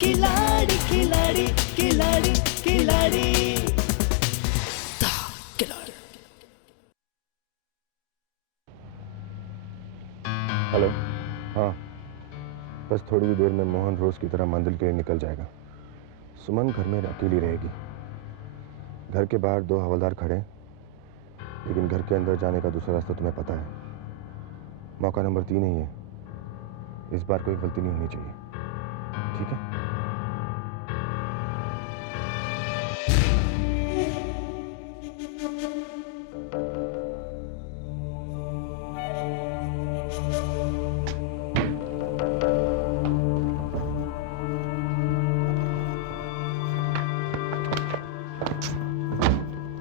खिलाड़ी खिलाड़ी खिलाड़ी खिलाड़ी हेलो। हाँ, बस थोड़ी ही देर में मोहन रोज की तरह मंदिर के लिए निकल जाएगा। सुमन घर में अकेली रहेगी। घर के बाहर 2 हवलदार खड़े हैं, लेकिन घर के अंदर जाने का दूसरा रास्ता तुम्हें पता है। मौका नंबर 3 ही है। इस बार कोई गलती नहीं होनी चाहिए, ठीक है?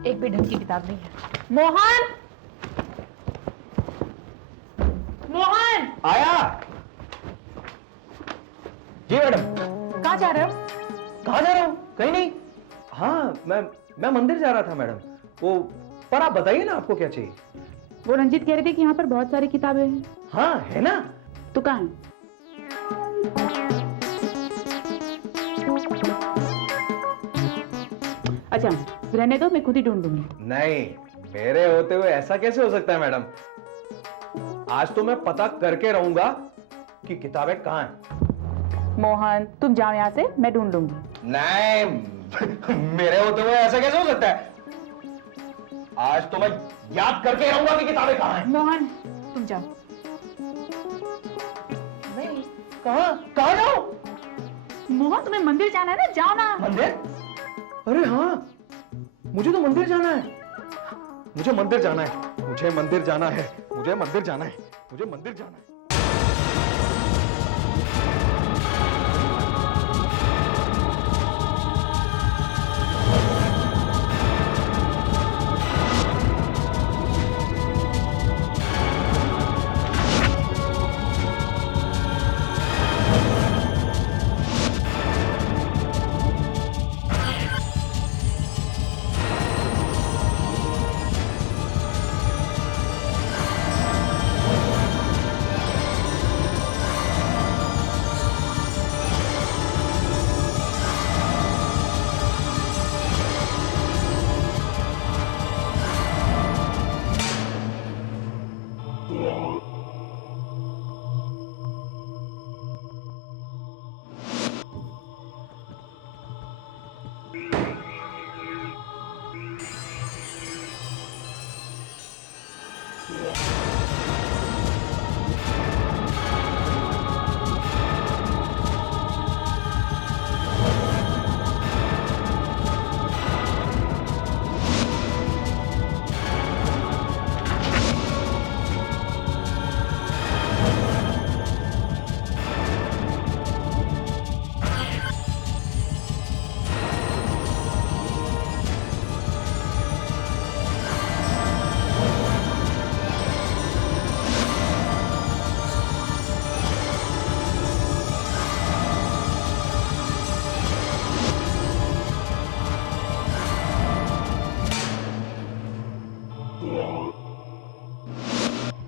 एक भी ढंग की किताब नहीं है। मोहन, मोहन, आया जी मैडम। कहाँ जा रहे हो? कहाँ जा रहा हूँ? कहीं नहीं। हाँ, मैं मंदिर जा रहा था मैडम। वो पर आप बताइए ना, आपको क्या चाहिए? वो रंजीत कह रहे थे कि यहाँ पर बहुत सारी किताबें हैं। हाँ है ना। तो कहाँ है? अच्छा रहने दो, मैं खुद ही ढूंढ दूंगी। नहीं, मेरे होते हुए ऐसा कैसे हो सकता है मैडम? आज तो मैं पता करके रहूंगा कि किताबें कहाँ हैं। मोहन तुम जाओ यहाँ से, मैं ढूंढ लूंगी। नहीं मेरे होते हुए ऐसा कैसे हो सकता है? आज तो मैं याद करके रहूंगा कि किताबें कहाँ हैं। मोहन तुम जाओ। नहीं, कहाँ कहाँ जाऊं? मोहन तुम्हें मंदिर जाना है ना, जाओ ना। मंदिर? अरे हाँ, मुझे तो मंदिर जाना है। मुझे मंदिर जाना है। मुझे मंदिर जाना है। मुझे मंदिर जाना है। मुझे मंदिर जाना है।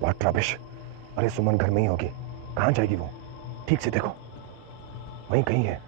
What rubbish. अरे सुमन घर में ही होगी। कहाँ जाएगी वो? ठीक से देखो, वहीं कहीं है।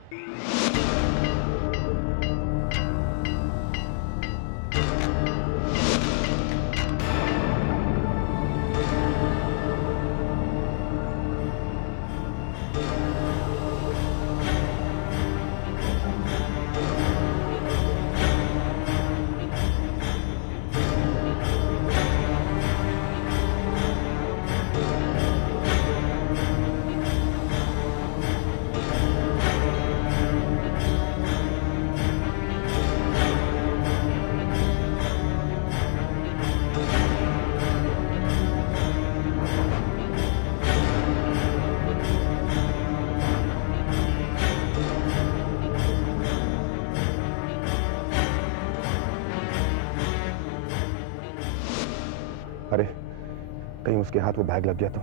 अरे कहीं उसके हाथ वो बैग लग गया तो।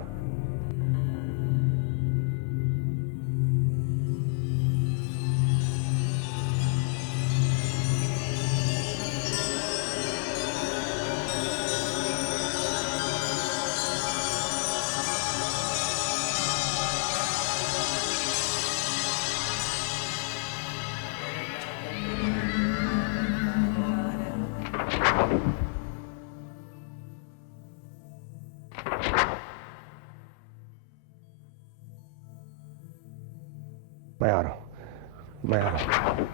मैं आ रहा हूं, मैं आ रहा हूं।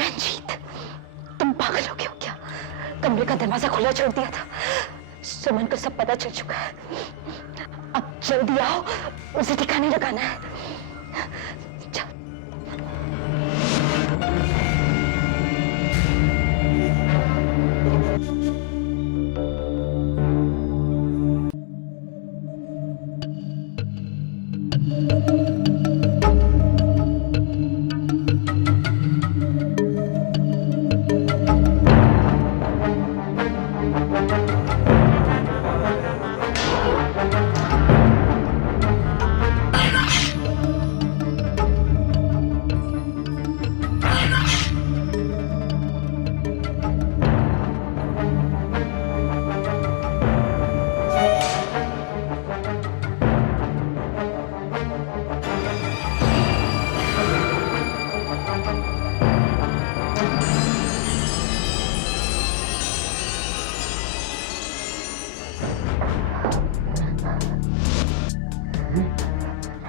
रंजीत, तुम पागल हो गए हो क्या? कमरे का दरवाजा खुला छोड़ दिया था। सुमन को सब पता चल चुका है। अब जल्दी आओ, उसे ठिकाने लगाना है।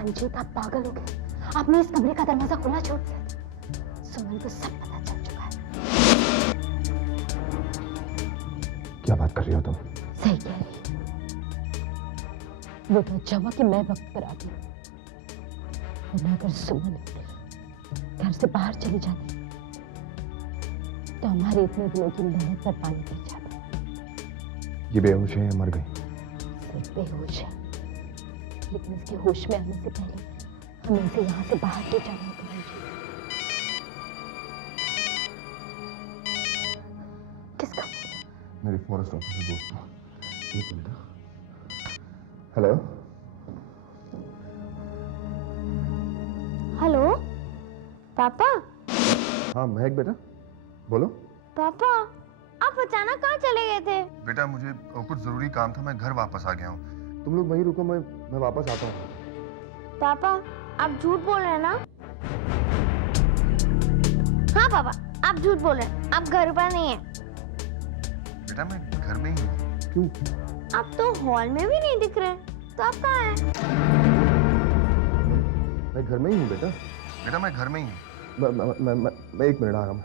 रंजीत, आप पागल हो गए। आपने इस कमरे का दरवाजा खुला छोड़ दिया था। सुमन को सब पता चल चुका है। क्या बात कर रही हो तुम? सही कह रही। वो तो अच्छा हुआ कि मैं वक्त पर आ गई, वरना अगर सुमन घर से बाहर चली जाती तो हमारे इतने दिनों की मेहनत पर पानी फिर जाता। ये बेहोश है या मर गई? सिर्फ बेहोश है, लेकिन इसके होश में आने से पहले हमें इसे यहाँ से बाहर ले जाना होगा। किसका? मेरी फॉरेस्ट ऑफिसर दोस्त था। एक मिनट। हेलो हेलो पापा। हाँ महक बेटा, बोलो। पापा आप अचानक कहाँ चले गए थे? बेटा मुझे कुछ जरूरी काम था, मैं घर वापस आ गया हूँ। तुम लोग वहीं रुको, मैं वापस आता हूँ। पापा आप झूठ बोल रहे हैं ना? हाँ पापा आप झूठ बोल रहे हैं, आप घर पर नहीं हैं। बेटा मैं घर में ही हूँ। क्यों? आप तो हॉल में भी नहीं दिख रहे, तो आप कहाँ हैं? मैं घर में ही हूँ बेटा। बेटा मैं घर में ही हूँ। मैं 1 मिनट आ रहा हूँ।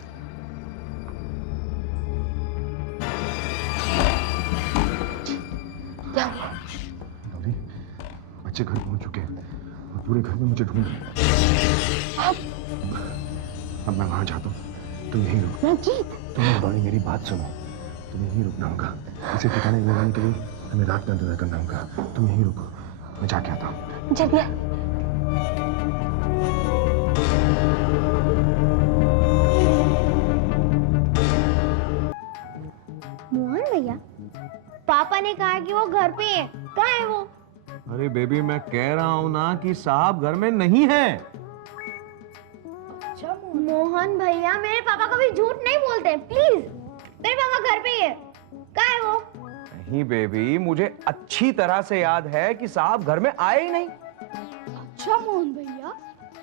क्या हुआ? डॉली, बच्चे घर पहुंच चुके हैं और पूरे घर में मुझे ढूंढ रहे हैं। अब मैं वहां जाता हूँ, तुम यहीं रुको। रंजीत, तुम डॉली मेरी बात सुनो, तुम यहीं रुकना होगा। इसे ठिकाने लगाने के लिए हमें रात का इंतजार करना होगा। तुम यहीं रुको, मैं जाके आता हूँ। जल्दी आ। मोहन भैया, पापा ने कहा कि वो घर पे हैं। कहाँ है वो? अरे बेबी मैं कह रहा हूँ ना कि साहब घर में नहीं है। मोहन भैया मेरे पापा कभी झूठ नहीं बोलते, प्लीज। मेरे पापा घर पे ही है। कहाँ है वो? नहीं बेबी, मुझे अच्छी तरह से याद है कि साहब घर में आए ही नहीं। अच्छा मोहन भैया,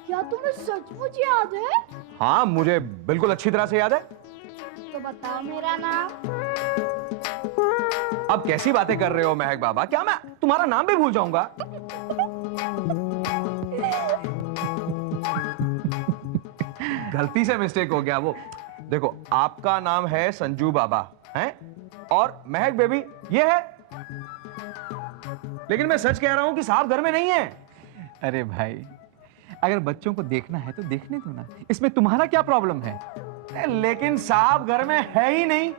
क्या तुम्हें सचमुच याद है? हाँ मुझे बिल्कुल अच्छी तरह से याद है। तो बताओ मेरा नाम। अब कैसी बातें कर रहे हो महक बाबा, क्या मैं तुम्हारा नाम भी भूल जाऊंगा? गलती से मिस्टेक हो गया वो। देखो आपका नाम है संजू बाबा हैं और महक बेबी ये है, लेकिन मैं सच कह रहा हूं कि साहब घर में नहीं है। अरे भाई, अगर बच्चों को देखना है तो देखने दो ना, इसमें तुम्हारा क्या प्रॉब्लम है? लेकिन साहब घर में है ही नहीं।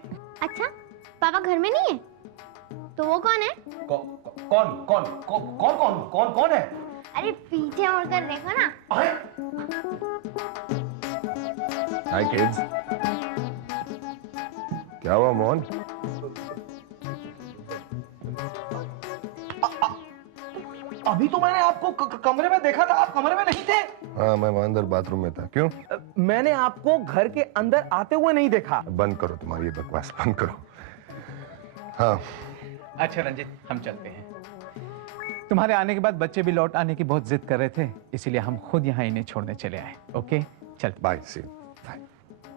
अच्छा, पापा घर में नहीं है? तो वो कौन है? कौन है? अरे पीछे मुड़कर देखो ना। हाय किड्स। क्या हुआ मोहन? अभी तो मैंने आपको कमरे में देखा था, आप कमरे में नहीं थे। हाँ मैं वहां अंदर बाथरूम में था। क्यों? मैंने आपको घर के अंदर आते हुए नहीं देखा। बंद करो तुम्हारी ये बकवास, बंद करो। हाँ अच्छा रंजित, हम चलते हैं। तुम्हारे आने के बाद बच्चे भी लौट आने की बहुत जिद कर रहे थे, इसीलिए हम खुद यहाँ इन्हें छोड़ने चले आए। ओके चल बाय, सी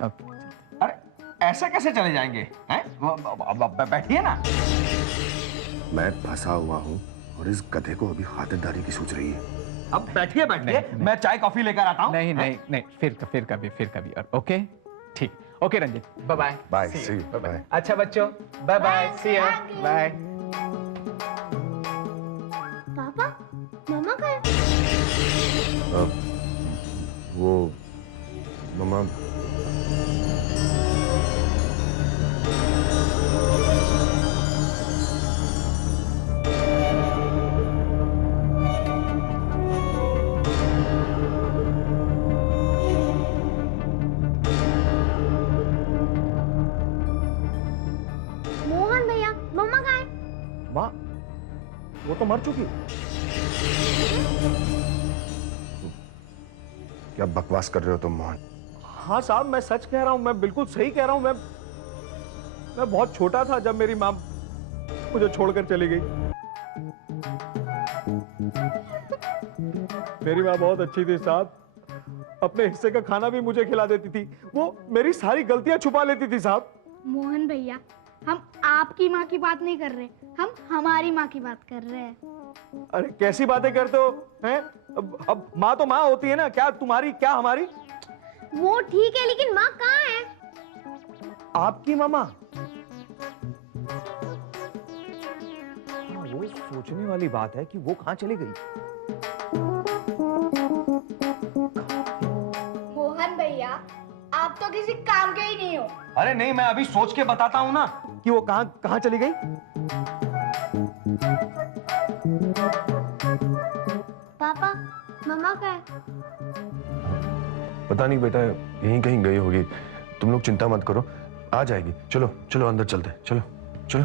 ओके। अरे ऐसा कैसे चले जाएंगे हैं? बैठिए ना। मैं फंसा हुआ हूँ और इस गधे को अभी खातिरदारी की सोच रही है। अब बैठिए मैं चाय कॉफी लेकर आता हूँ। नहीं, फिर कभी और ओके ठीक। Okay Ranjit, bye bye. Bye, see bye. अच्छा बच्चों, bye bye, see you, bye. पापा, मम्मा कहाँ है? वो मम्मा मोहन भैया, मम्मा कहाँ है? माँ वो तो मर चुकी। क्या बकवास कर रहे हो तुम मोहन? हाँ साहब मैं सच कह रहा हूँ, मैं बिल्कुल सही कह रहा हूँ। मैं बहुत छोटा था जब मेरी माँ मुझे छोड़कर चली गई। मेरी माँ बहुत अच्छी थी साहब, अपने हिस्से का खाना भी मुझे खिला देती थी। वो मेरी सारी गलतियां छुपा लेती थी साहब। मोहन भैया, हम आपकी माँ की बात नहीं कर रहे, हम हमारी माँ की बात कर रहे हैं। अरे कैसी बातें करते हो हैं? अब माँ तो माँ होती है ना, क्या तुम्हारी क्या हमारी? वो ठीक है, लेकिन माँ कहाँ है? आपकी मामा? वो सोचने वाली बात है कि वो कहाँ चली गई। मोहन भैया, आप तो किसी काम के ही नहीं हो। अरे नहीं, मैं अभी सोच के बताता हूँ ना कि वो कहाँ चली गई। पापा, मम्मा कहाँ है? पता नहीं बेटा, यहीं कहीं गई होगी। तुम लोग चिंता मत करो, आ जाएगी। चलो चलो अंदर चलते हैं, चलो चलो।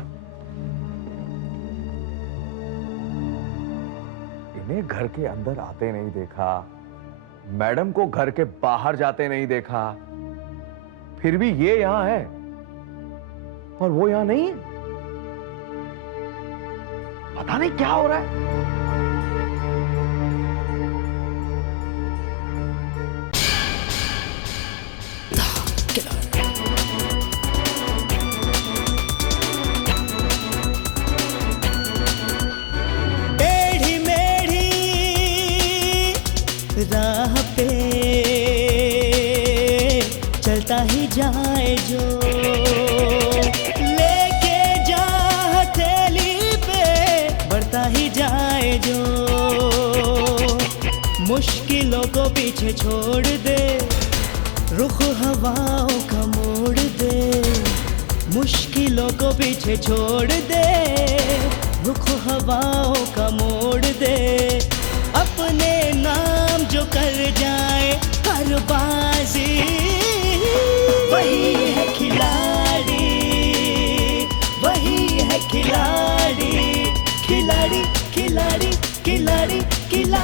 इन्हें घर के अंदर आते नहीं देखा, मैडम को घर के बाहर जाते नहीं देखा, फिर भी ये यहां है और वो यहां नहीं है। पता नहीं क्या हो रहा है। टेढ़ी मेढ़ी राह पे चलता ही जाए जो, लेके जा हथेली पे बढ़ता ही जाए जो, मुश्किलों को पीछे छोड़ दे, रुख हवाओं का मोड़ दे, मुश्किलों को पीछे छोड़ दे, रुख हवाओं का मोड़ दे, अपने नाम जो कर जाए हर बाजी, वही है खिलाड़ी, वही है खिलाड़ी, खिलाड़ी। खिलाड़ी खिलाड़ी खिलाड़ी खिलाड़ी